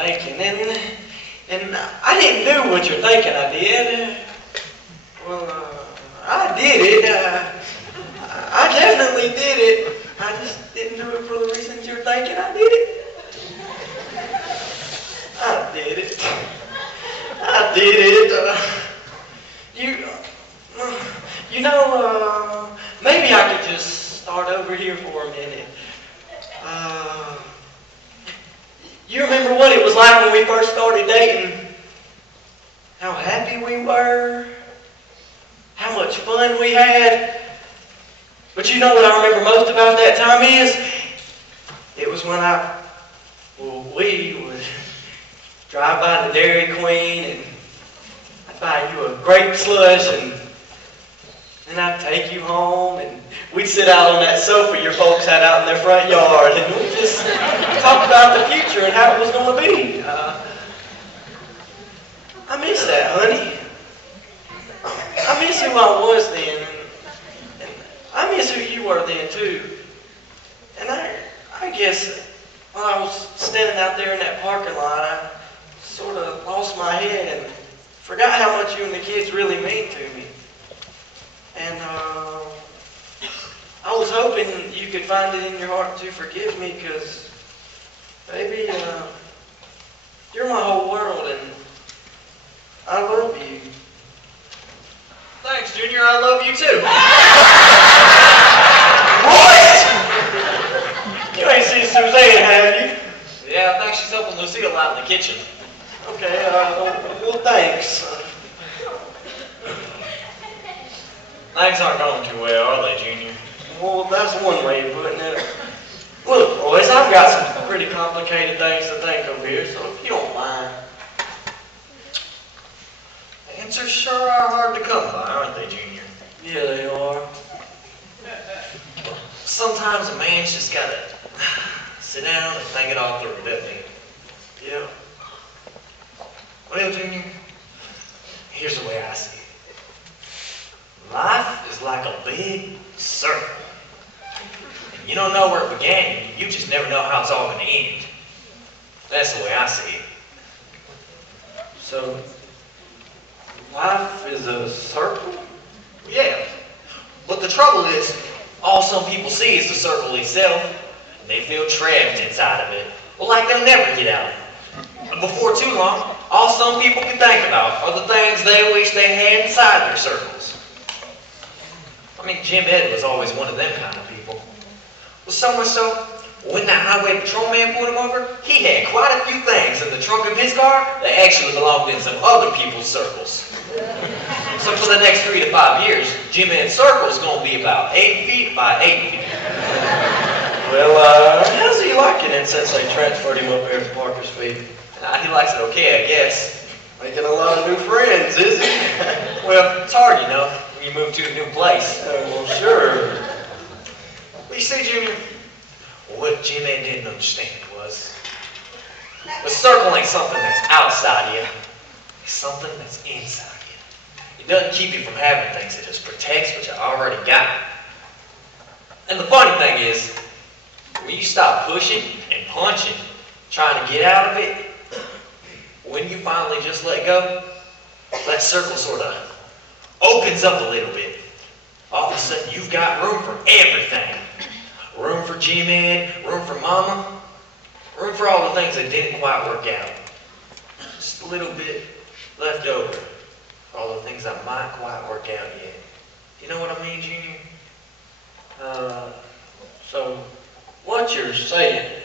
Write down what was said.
thinking, and I didn't do what you're thinking I did. Well, I did it. I definitely did it. I just didn't do it for the reasons you're thinking I did it. I did it. I did it. Maybe I could just start over here for a minute. You remember what it was like when we first started dating? How happy we were? How much fun we had? But you know what I remember most about that time is? It was when we would drive by the Dairy Queen and I'd buy you a grape slush and then I'd take you home and we'd sit out on that sofa your folks had out in their front yard and we'd just talk about the future and how it was going to be. I miss that, honey. I miss who I was then, and I miss who you were then too. And I guess while I was standing out there in that parking lot, I sort of lost my head and forgot how much you and the kids really mean to me. And I was hoping you could find it in your heart to forgive me, because, baby, you're my whole world, and I love you. Thanks, Junior. I love you too. What? You ain't seen Suzanne, have you? Yeah, I think she's helping Lucille out in the kitchen. Okay, well, thanks. Things aren't going too well, are they, Junior? Well, that's one way of putting it. Look, boys, I've got some pretty complicated things to think over here, so if you don't mind. Answers sure are hard to come by, aren't they, Junior? Yeah, they are. Sometimes a man's just gotta sit down and think it all through, doesn't he? Yeah. Well, Junior, here's the way I see it. Life is like a big circle. And you don't know where it began, you just never know how it's all gonna end. That's the way I see it. So, life is a circle? Yeah. But the trouble is, all some people see is the circle itself, and they feel trapped inside of it. Well, like they'll never get out. And before too long, all some people can think about are the things they wish they had inside their circles. I mean, Jim Ed was always one of them kind of people. Well, so much so, when that highway patrolman pulled him over, he had quite a few things in the trunk of his car that actually belonged in some other people's circles. So for the next 3 to 5 years, Jim Ed's circle is going to be about 8 feet by 8 feet. Well, how's he liking it since they transferred him up here to Parker's Feed? He likes it okay, I guess. Making a lot of new friends, is he? Well, it's hard, you know, when you move to a new place. Well, sure. Well, you see, Junior, what Jim Ed didn't understand was the circle ain't something that's outside you. It's something that's inside you. It doesn't keep you from having things. It just protects what you already got. And the funny thing is, when you stop pushing and punching, trying to get out of it, when you finally just let go, that circle sort of opens up a little bit. All of a sudden, you've got room for everything. Room for Jim Ed, room for Mama, room for all the things that didn't quite work out. Just a little bit left over for all the things that might quite work out yet. You know what I mean, Junior? So, what you're saying